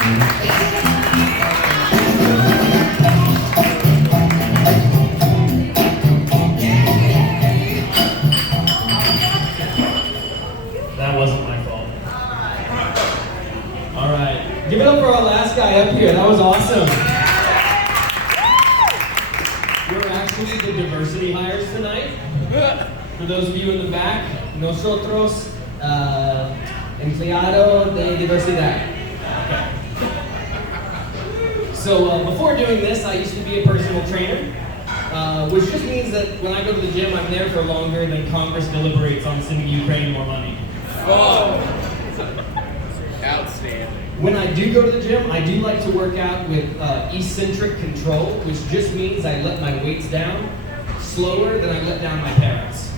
That wasn't my fault. All right. Give it up for our last guy up here. That was awesome. We're actually the diversity hires tonight. For those of you in the back, nosotros, empleado de diversidad. Okay. So before doing this, I used to be a personal trainer, which just means that when I go to the gym, I'm there for longer than Congress deliberates on sending Ukraine more money. Oh, outstanding. When I do go to the gym, I do like to work out with eccentric control, which just means I let my weights down slower than I let down my parents.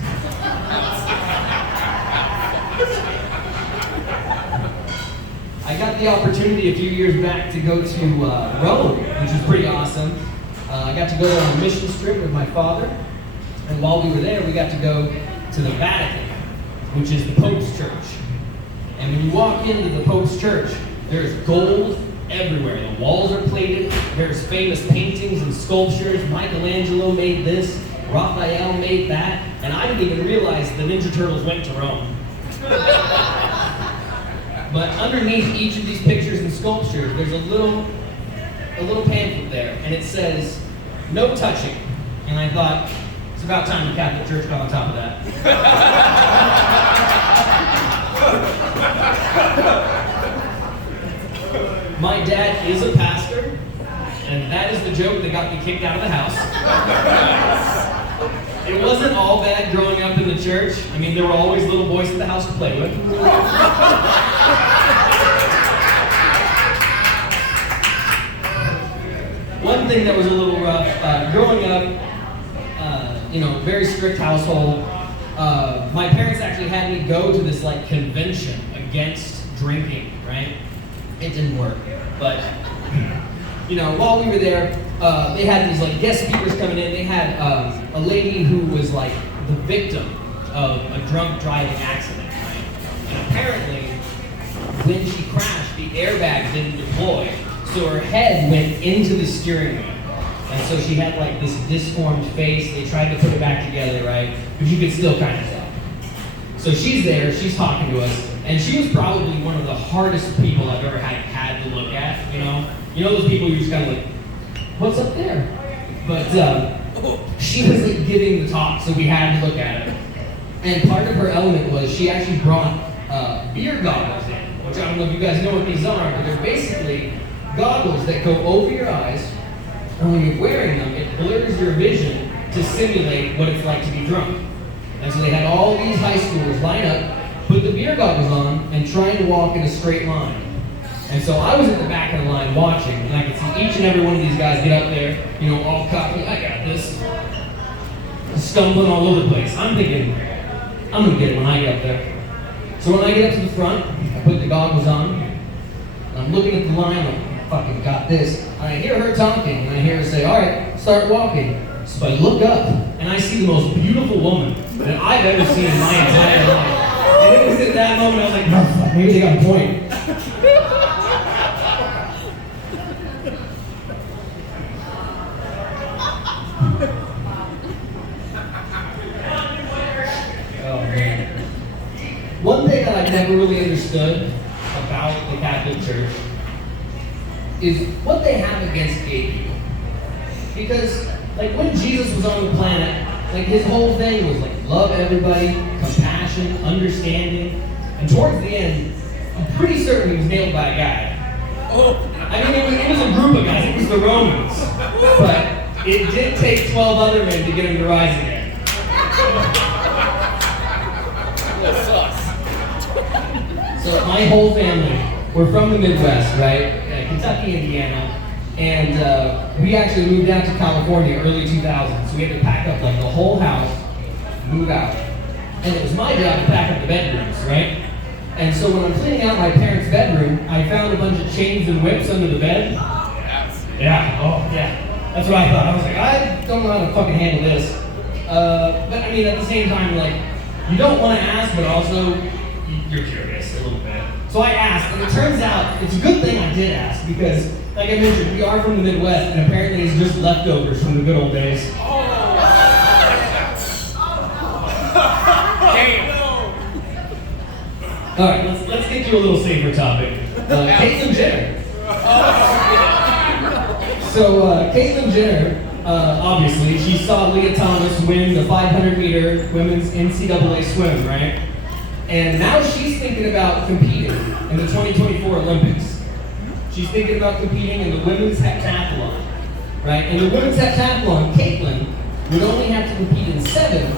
I got the opportunity a few years back to go to Rome, which was pretty awesome. I got to go on a mission trip with my father, and while we were there, we got to go to the Vatican, which is the Pope's church. And when you walk into the Pope's church, there's gold everywhere. The walls are plated, there's famous paintings and sculptures. Michelangelo made this, Raphael made that, and I didn't even realize the Ninja Turtles went to Rome. But underneath each of these pictures and sculptures, there's a little pamphlet there, and it says, "No touching." And I thought, it's about time the Catholic Church got on top of that. My dad is a pastor, and that is the joke that got me kicked out of the house. It wasn't all bad growing up in the church. I mean, there were always little boys at the house to play with. One thing that was a little rough, growing up, very strict household, my parents actually had me go to this like convention against drinking, right? It didn't work, but while we were there, they had these like guest speakers coming in. They had a lady who was like the victim of a drunk driving accident, right? And apparently, when she crashed, the airbag didn't deploy, so her head went into the steering wheel. And so she had like this disformed face. They tried to put it back together, right? But you could still kind of tell. So she's there, she's talking to us, and she was probably one of the hardest people I've ever had to look at, You know those people you're just kind of like, what's up there? But she was like giving the talk, so we had to look at it. And part of her element was she actually brought beer goggles in, which I don't know if you guys know what these are, but they're basically goggles that go over your eyes, and when you're wearing them, it blurs your vision to simulate what it's like to be drunk. And so they had all these high schoolers line up, put the beer goggles on, and trying to walk in a straight line. And so I was in the back of the line watching, and I could see each and every one of these guys get up there, all cocky, I got this, stumbling all over the place. I'm thinking, I'm gonna get it when I get up there. So when I get up to the front, I put the goggles on, and I'm looking at the line, I'm like, I fucking got this. And I hear her talking, and I hear her say, all right, start walking. So I look up, and I see the most beautiful woman that I've ever seen in my entire life. And it was at that moment I was like, no, fuck, maybe they got a point. Oh man. One thing that I've never really understood about the Catholic Church is what they have against gay people. Because when Jesus was on the planet, his whole thing was love everybody, compassion, understanding, and towards the end, I'm pretty certain he was nailed by a guy. I mean, it was a group of guys, it was the Romans, but it did take 12 other men to get him to rise again. So my whole family, we're from the Midwest, right? Kentucky, Indiana. And we actually moved down to California early 2000s. So we had to pack up the whole house, move out. And it was my job to pack up the bedrooms, right? And so when I'm cleaning out my parents' bedroom, I found a bunch of chains and whips under the bed. Yeah, oh yeah. That's what I thought. I was like, I don't know how to fucking handle this. But I mean, at the same time, you don't want to ask, but also you're curious a little bit. So I asked, and it turns out it's a good thing I did ask because, like I mentioned, we are from the Midwest, and apparently it's just leftovers from the good old days. All right, let's get to a little safer topic. Caitlyn Jenner. So Caitlyn Jenner, obviously, she saw Leah Thomas win the 500-meter women's NCAA swim, right? And now she's thinking about competing in the 2024 Olympics. She's thinking about competing in the women's heptathlon, right? In the women's heptathlon, Caitlyn would only have to compete in 7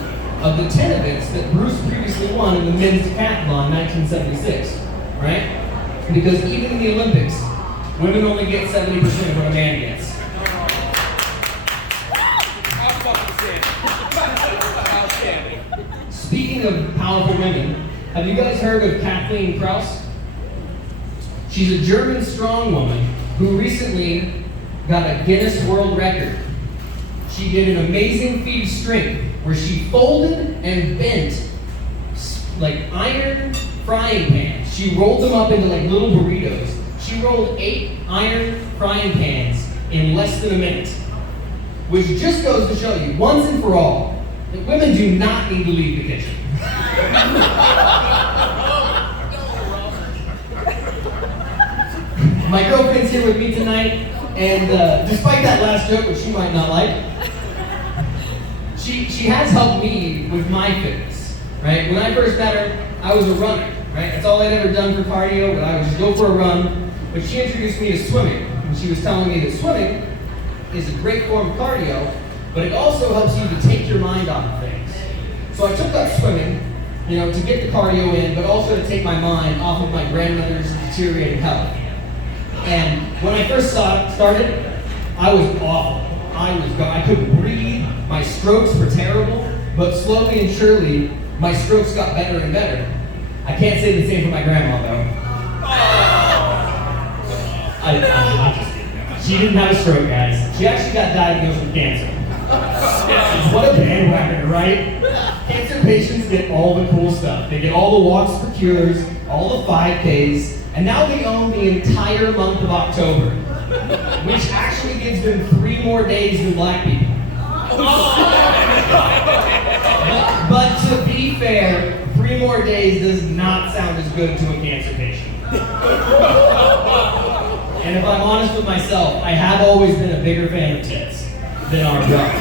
of the 10 events that Bruce previously won in the men's decathlon in 1976, right? Because even in the Olympics, women only get 70% of what a man gets. Speaking of powerful women, have you guys heard of Kathleen Kraus? She's a German strongwoman who recently got a Guinness World Record. She did an amazing feat of strength where she folded and bent like iron frying pans. She rolled them up into like little burritos. She rolled 8 iron frying pans in less than a minute. Which just goes to show you, once and for all, that women do not need to leave the kitchen. My girlfriend's here with me tonight, and despite that last joke, which she might not like, she has helped me with my fitness, right? When I first met her, I was a runner, right? That's all I'd ever done for cardio, but I would just go for a run. But she introduced me to swimming, and she was telling me that swimming is a great form of cardio, but it also helps you to take your mind off of things. So I took up swimming, to get the cardio in, but also to take my mind off of my grandmother's deteriorating health. And when I first started, I was awful. I couldn't breathe, my strokes were terrible, but slowly and surely, my strokes got better and better. I can't say the same for my grandma, though. She didn't have a stroke, guys. She actually got diagnosed with cancer. What a bandwagon, right? Cancer patients get all the cool stuff. They get all the walks for cures, all the 5Ks, and now they own the entire month of October, which actually gives them 3 more days than black people. But to be fair, 3 more days does not sound as good to a cancer patient. And if I'm honest with myself, I have always been a bigger fan of tits than our brother.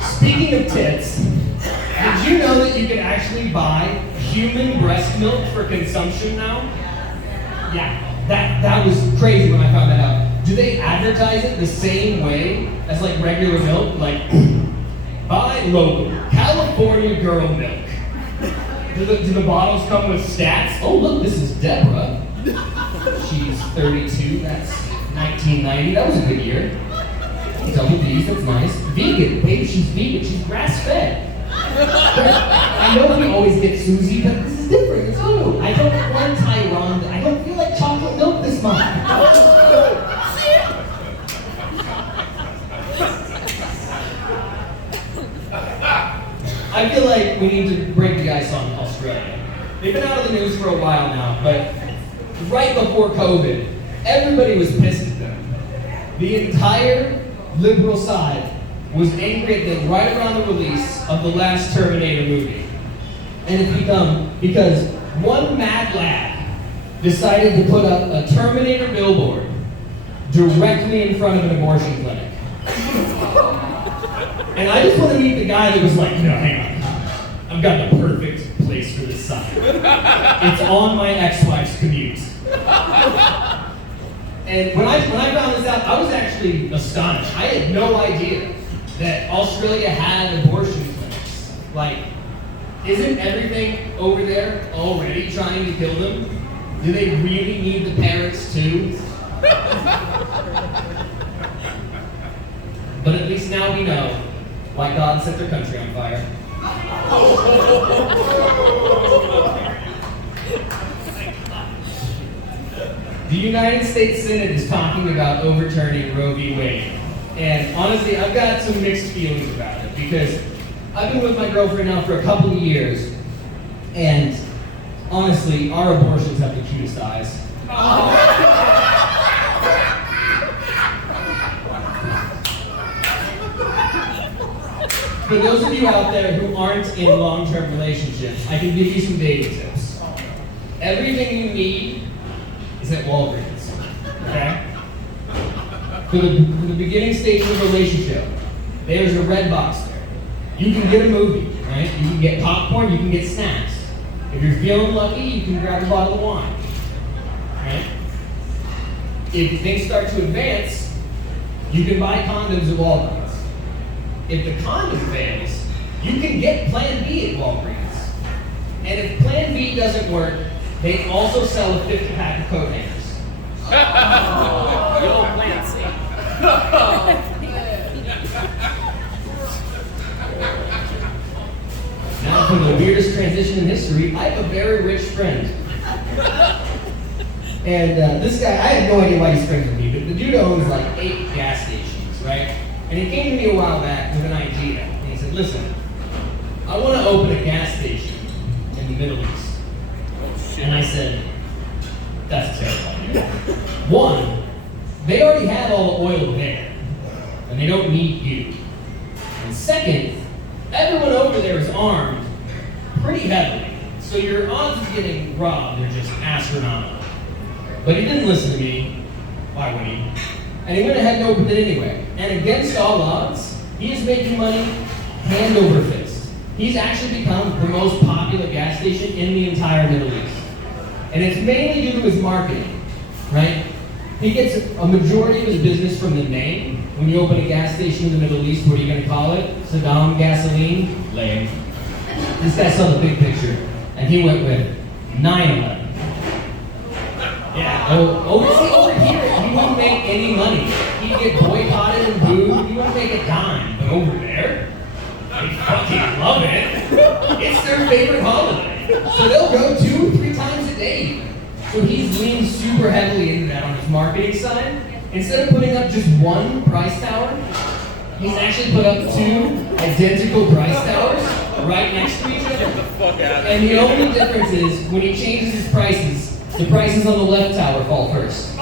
Speaking of tits, did you know that you can actually buy human breast milk for consumption now? Yeah, that was crazy when I found that out. Do they advertise it the same way as like regular milk? Like, buy local, California girl milk. Do the bottles come with stats? Oh look, this is Deborah. She's 32, that's 1990, that was a good year. Double D's, that's nice. Vegan, baby, she's vegan, she's grass-fed. I know we always get Susie, but this is different, it's new. I don't want Tyrone, I don't feel like chocolate milk this month. I feel like we need to break the ice on Australia. They've been out of the news for a while now, but right before COVID, everybody was pissed at them. The entire liberal side was angry at them right around the release of the last Terminator movie. And it's become because one mad lad decided to put up a Terminator billboard directly in front of an abortion clinic. And I just want to meet the guy that was like, no, hang on. I've got the perfect place for this sign. It's on my ex-wife's commute. And when I found this out, I was actually astonished. I had no idea that Australia had abortion clinics. Like, isn't everything over there already trying to kill them? Do they really need the parents too? But at least now we know why God set their country on fire. The United States Senate is talking about overturning Roe v. Wade. And honestly, I've got some mixed feelings about it because I've been with my girlfriend now for a couple of years, And honestly, our abortions have the cutest eyes. For those of you out there who aren't in long-term relationships, I can give you some dating tips. Everything you need is at Walgreens, okay? For the beginning stage of a relationship, there's a red box there. You can get a movie, right? You can get popcorn, you can get snacks. If you're feeling lucky, you can grab a bottle of wine, right? If things start to advance, you can buy condoms at Walgreens. If the condom fails, you can get Plan B at Walgreens. And if Plan B doesn't work, they also sell a 50-pack of coat hangers. The old Plan C. Now for the weirdest transition in history, I have a very rich friend. And this guy, I have no idea why he's friends with me, but the dude owns like 8 gas stations, right? And he came to me a while back with an idea. And he said, listen, I want to open a gas station in the Middle East. Oh, shit. And I said, that's a terrible idea. One, they already have all the oil there, and they don't need you. And second, everyone over there is armed pretty heavily, so your odds of getting robbed are just astronomical. But he didn't listen to me. Why would he? And he went ahead and opened it anyway. And against all odds, he is making money hand over fist. He's actually become the most popular gas station in the entire Middle East. And it's mainly due to his marketing, right? He gets a majority of his business from the name. When you open a gas station in the Middle East, what are you going to call it? Saddam Gasoline? Lame. This guy saw the big picture, and he went with 9/11. Yeah, over here, he wouldn't make any money. He'd get boycotted and booed. He wouldn't make a dime. But over there, they fucking love it. It's their favorite holiday. So they'll go 2-3 times a day. So he's leaned super heavily into that on his marketing side. Instead of putting up just one price tower, he's actually put up 2 identical price towers right next to each other. And the only difference is when he changes his prices, the prices on the left tower fall first.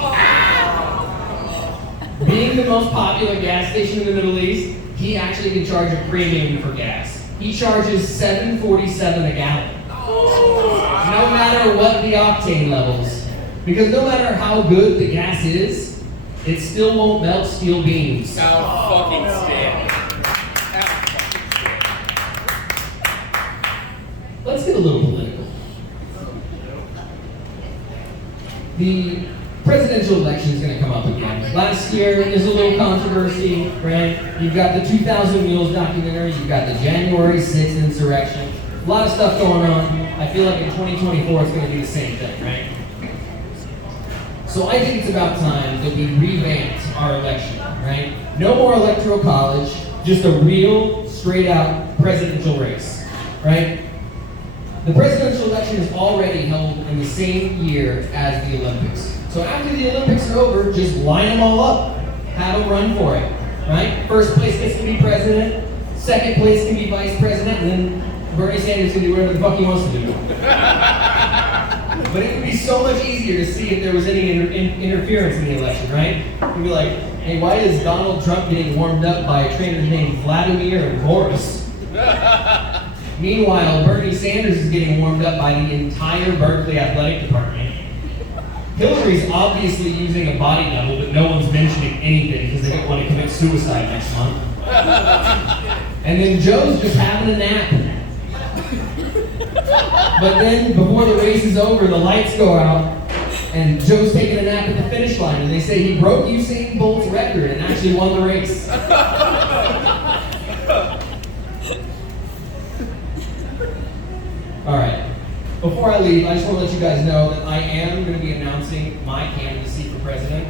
Being the most popular gas station in the Middle East, he actually can charge a premium for gas. He charges $7.47 a gallon. No matter what the octane levels. Because no matter how good the gas is, it still won't melt steel beams. How fucking stand. Let's get a little political. The presidential election is going to come up again. Last year, there's a little controversy, right? You've got the 2000 Mules documentary, you've got the January 6th insurrection. A lot of stuff going on. I feel like in 2024 it's going to be the same thing, right? So I think it's about time that we revamped our election, right? No more electoral college, just a real, straight-out presidential race, right? The presidential election is already held in the same year as the Olympics. So after the Olympics are over, just line them all up. Have them run for it, right? First place gets to be president, second place can be vice president, and then Bernie Sanders can do whatever the fuck he wants to do. But it would be so much easier to see if there was any interference in the election, right? You'd be like, hey, why is Donald Trump getting warmed up by a trainer named Vladimir and Boris? Meanwhile, Bernie Sanders is getting warmed up by the entire Berkeley Athletic Department. Hillary's obviously using a body double, but no one's mentioning anything because they don't want to commit suicide next month. And then Joe's just having a nap. But then, before the race is over, the lights go out, and Joe's taking a nap at the finish line, and they say he broke Usain Bolt's record and actually won the race. All right. Before I leave, I just want to let you guys know that I am going to be announcing my candidacy for president.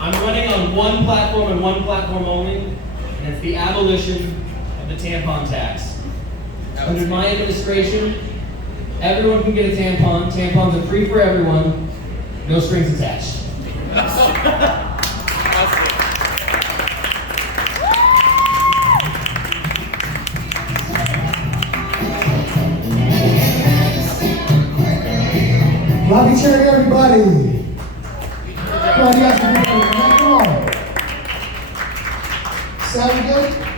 I'm running on one platform and one platform only, and it's the abolition of the tampon tax. Under my administration, everyone can get a tampon. Tampons are free for everyone, no strings attached. Robbie Cherry, everybody. Come on, you guys can do it. Come on. Sound good?